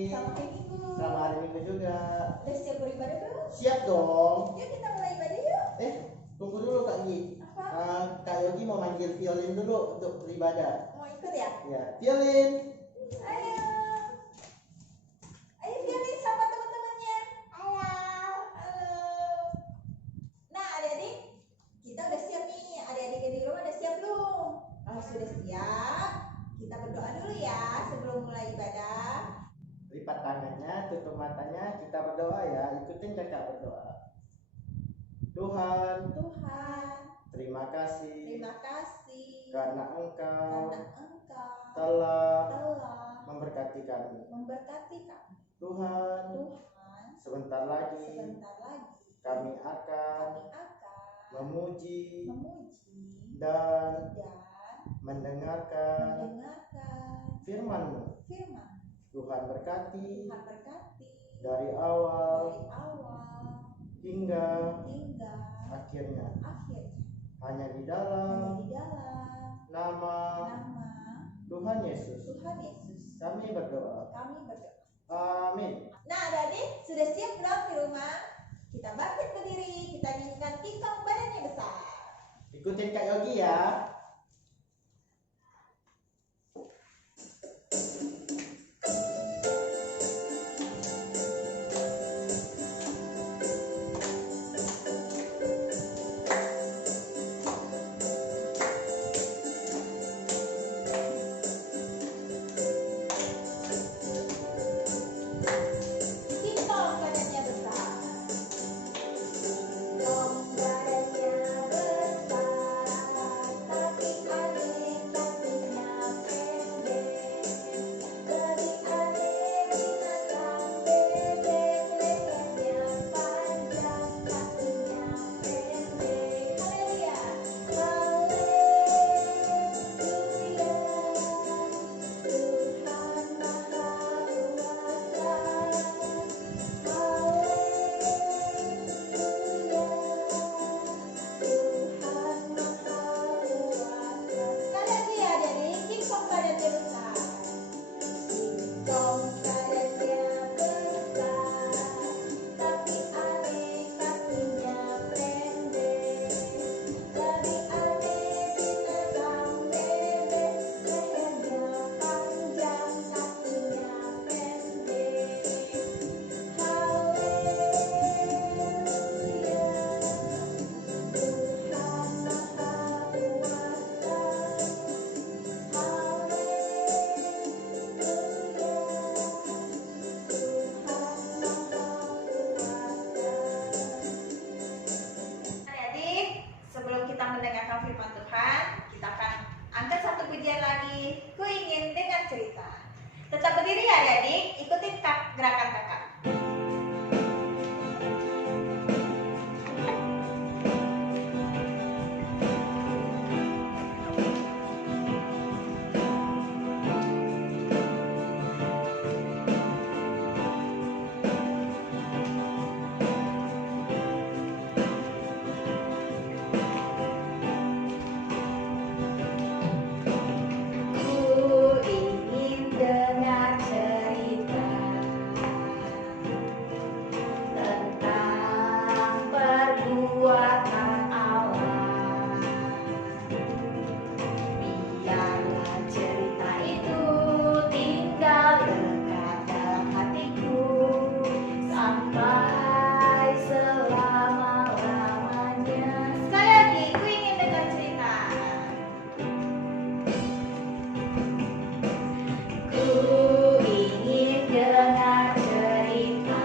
pagi. Selamat pagi, Bu. Selamat hari Minggu juga. Udah siap beribadah belum? Siap dong. Yuk kita mulai ibadah yuk. Tunggu dulu Kak Gi. Apa? Kak Yogi mau manggil violin dulu untuk beribadah. Mau ikut ya? Ya, violin. Ayo. Ayo Violin sama teman-temannya. Halo. Halo. Nah adik-adik, kita udah siap nih. Adik-adik yang di rumah udah siap belum? Kalau sudah siap, kita berdoa dulu ya sebelum mulai ibadah. Lipat tangannya, tutup matanya, kita berdoa ya. Ikutin kakak berdoa. Tuhan, terima kasih karena Engkau telah memberkati kami. Tuhan, sebentar lagi kami akan memuji dan mendengarkan firman-Mu. Tuhan berkati dari awal hingga akhirnya, hanya di dalam nama Tuhan Yesus kami berdoa. Amin. Nah adik-adik, sudah siap belum di rumah? Kita bangkit berdiri, kita nyanyikan Kingkong badannya besar. Ikutin Kak Yogi ya. Kingkong badannya besar. Kingkong badannya besar, tapi adik kakinya pendek. Lebih aneh binatang bebek, lehernya panjang, kakinya pendek. Haleluya. Haleluya. Tuhan Maha Kuasa. Sekali lagi ya adik-adik, Kingkong badannya besar. Kingkong badannya besar, tapi adik kakinya pendek. Lebih aneh binatang bebek, lehernya panjang, kakinya pendek. Haleluya. Tuhan Maha Kuasa. Adik-adik, sebelum kita mendengarkan firman Tuhan, kita akan angkat satu pujian lagi. Ku ingin dengar cerita. Tetap berdiri ya adik-adik, ikutin gerakan kakak. Ku ingin dengar cerita tentang perbuatan Allah. Biarlah cerita itu tinggal dekat dalam hatiku sampai selama-lamanya. Sekali lagi, ku ingin dengar cerita. Ku ingin dengar cerita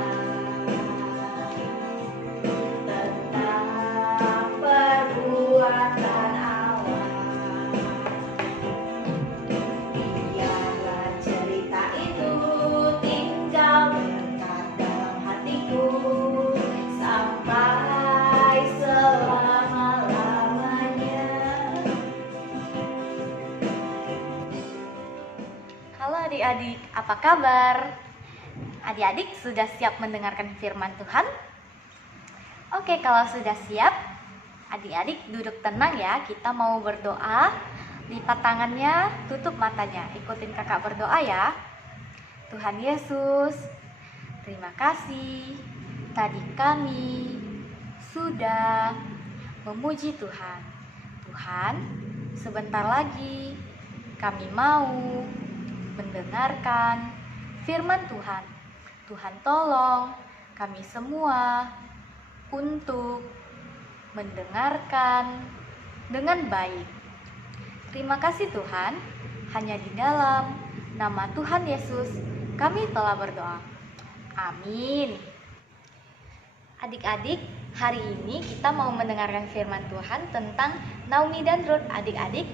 tentang perbuatan Allah. Biarlah cerita itu tinggal dekat dalam hatiku sampai selama-lamanya. Halo adik-adik, apa kabar? Adik-adik sudah siap mendengarkan firman Tuhan? Oke, kalau sudah siap, adik-adik duduk tenang ya. Kita mau berdoa. Lipat tangannya, tutup matanya. Ikutin kakak berdoa ya. Tuhan Yesus, terima kasih. Tadi kami sudah memuji Tuhan. Tuhan, sebentar lagi kami mau mendengarkan firman Tuhan. Tuhan tolong kami semua untuk mendengarkan dengan baik. Terima kasih Tuhan, hanya di dalam nama Tuhan Yesus kami telah berdoa. Amin. Adik-adik, hari ini kita mau mendengarkan firman Tuhan tentang Naomi dan Ruth. Adik-adik,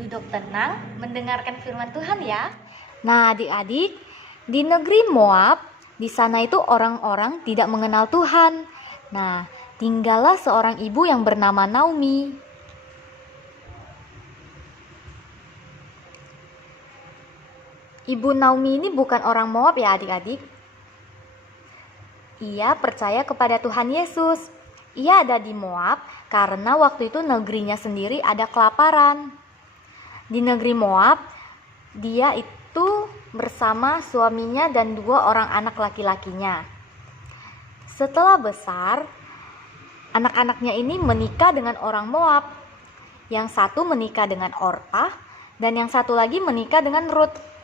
duduk tenang mendengarkan firman Tuhan ya. Nah, adik-adik, di negeri Moab, di sana itu orang-orang tidak mengenal Tuhan. Nah, tinggallah seorang ibu yang bernama Naomi. Ibu Naomi ini bukan orang Moab ya adik-adik. Ia percaya kepada Tuhan Yesus. Ia ada di Moab karena waktu itu negerinya sendiri ada kelaparan. Di negeri Moab, dia itu bersama suaminya dan 2 orang anak laki-lakinya. Setelah besar, anak-anaknya ini menikah dengan orang Moab. Yang satu menikah dengan Orpah dan yang satu lagi menikah dengan Ruth.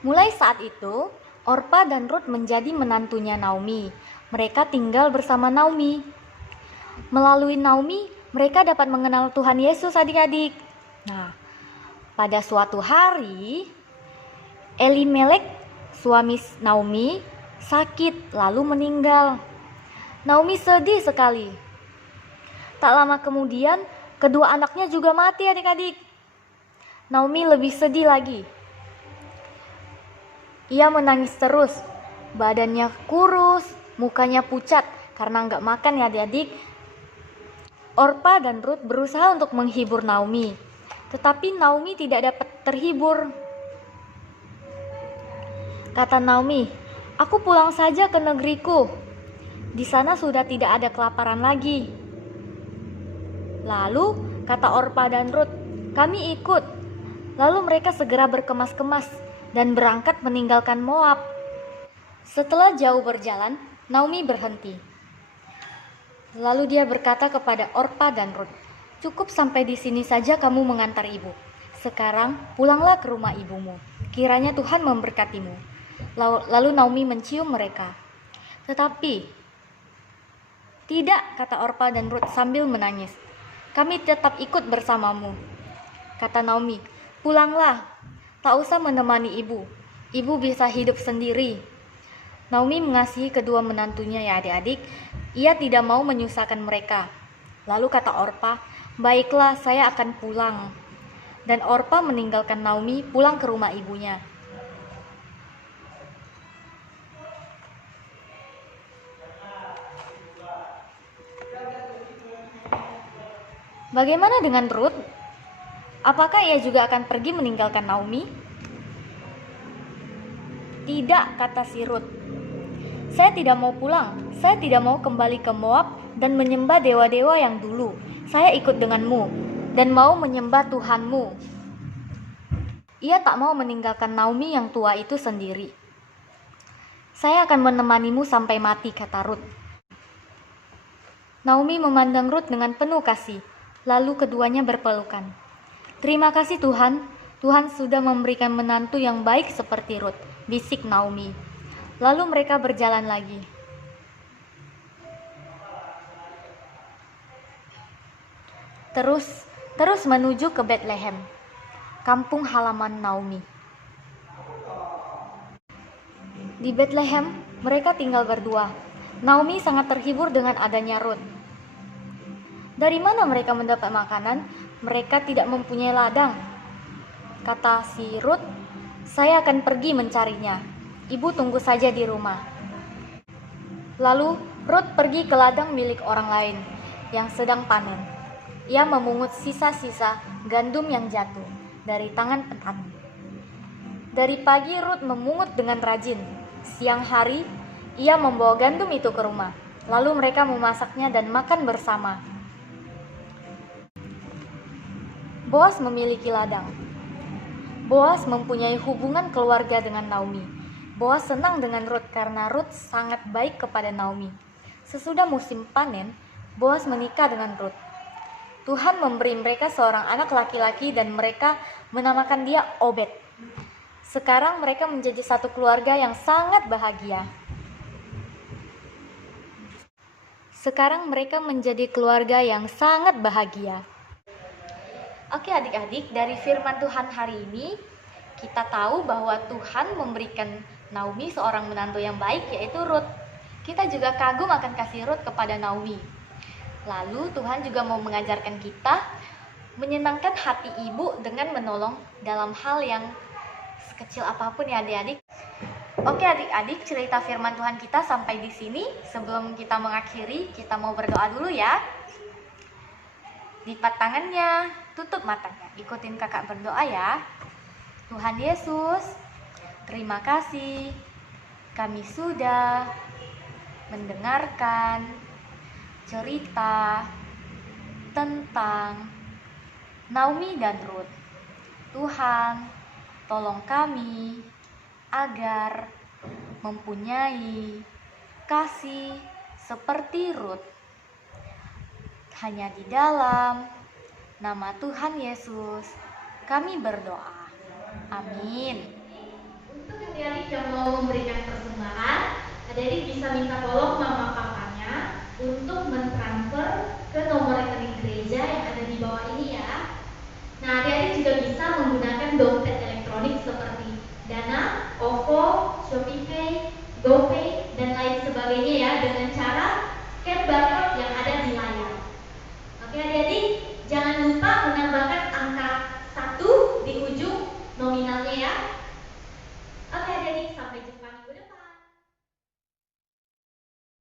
Mulai saat itu, Orpah dan Ruth menjadi menantunya Naomi. Mereka tinggal bersama Naomi. Melalui Naomi, mereka dapat mengenal Tuhan Yesus adik-adik. Nah, pada suatu hari, Elimelek, suami Naomi, sakit lalu meninggal. Naomi sedih sekali. Tak lama kemudian, kedua anaknya juga mati adik-adik. Naomi lebih sedih lagi. Ia menangis terus, badannya kurus, mukanya pucat karena nggak makan ya adik-adik. Orpah dan Ruth berusaha untuk menghibur Naomi, tetapi Naomi tidak dapat terhibur. Kata Naomi, "Aku pulang saja ke negeriku. Di sana sudah tidak ada kelaparan lagi." Lalu kata Orpah dan Ruth, "Kami ikut." Lalu mereka segera berkemas-kemas dan berangkat meninggalkan Moab. Setelah jauh berjalan, Naomi berhenti. Lalu dia berkata kepada Orpah dan Ruth, "Cukup sampai di sini saja kamu mengantar ibu. Sekarang pulanglah ke rumah ibumu. Kiranya Tuhan memberkatimu." Lalu Naomi mencium mereka. "Tetapi tidak," kata Orpah dan Ruth sambil menangis. "Kami tetap ikut bersamamu." Kata Naomi, "Pulanglah. Tak usah menemani ibu. Ibu bisa hidup sendiri." Naomi mengasihi kedua menantunya ya adik-adik. Ia tidak mau menyusahkan mereka. Lalu kata Orpah, "Baiklah, saya akan pulang." Dan Orpah meninggalkan Naomi pulang ke rumah ibunya. Bagaimana dengan Ruth? Apakah ia juga akan pergi meninggalkan Naomi? "Tidak," kata si Ruth. "Saya tidak mau pulang. Saya tidak mau kembali ke Moab dan menyembah dewa-dewa yang dulu. Saya ikut denganmu dan mau menyembah Tuhanmu." Ia tak mau meninggalkan Naomi yang tua itu sendiri. "Saya akan menemanimu sampai mati," kata Ruth. Naomi memandang Ruth dengan penuh kasih, lalu keduanya berpelukan. "Terima kasih Tuhan, Tuhan sudah memberikan menantu yang baik seperti Ruth," bisik Naomi. Lalu mereka berjalan lagi. Terus menuju ke Bethlehem, kampung halaman Naomi. Di Bethlehem, mereka tinggal berdua. Naomi sangat terhibur dengan adanya Ruth. Dari mana mereka mendapat makanan? Mereka tidak mempunyai ladang. Kata si Ruth, "Saya akan pergi mencarinya. Ibu tunggu saja di rumah." Lalu Ruth pergi ke ladang milik orang lain yang sedang panen. Ia memungut sisa-sisa gandum yang jatuh dari tangan petani. Dari pagi Ruth memungut dengan rajin. Siang hari, ia membawa gandum itu ke rumah. Lalu mereka memasaknya dan makan bersama. Boas memiliki ladang. Boas mempunyai hubungan keluarga dengan Naomi. Boas senang dengan Ruth karena Ruth sangat baik kepada Naomi. Sesudah musim panen, Boas menikah dengan Ruth. Tuhan memberi mereka seorang anak laki-laki dan mereka menamakan dia Obed. Sekarang mereka menjadi satu keluarga yang sangat bahagia. Oke adik-adik, dari firman Tuhan hari ini kita tahu bahwa Tuhan memberikan Naomi seorang menantu yang baik, yaitu Ruth. Kita juga kagum akan kasih Ruth kepada Naomi. Lalu Tuhan juga mau mengajarkan kita menyenangkan hati ibu dengan menolong dalam hal yang sekecil apapun ya adik-adik. Oke adik-adik, cerita firman Tuhan kita sampai di sini. Sebelum kita mengakhiri, kita mau berdoa dulu ya. Lipat tangannya, tutup matanya, ikutin kakak berdoa ya. Tuhan Yesus, terima kasih kami sudah mendengarkan cerita tentang Naomi dan Ruth. Tuhan, tolong kami agar mempunyai kasih seperti Ruth. Hanya di dalam nama Tuhan Yesus kami berdoa. Amin. Untuk adik-adik yang mau memberikan persembahan, adik-adik bisa minta tolong mama papanya untuk mentransfer ke nomor rekening gereja yang ada di bawah ini ya. Nah, adik-adik juga bisa menggunakan dompet elektronik seperti Dana, OVO, ShopeePay, GoPay,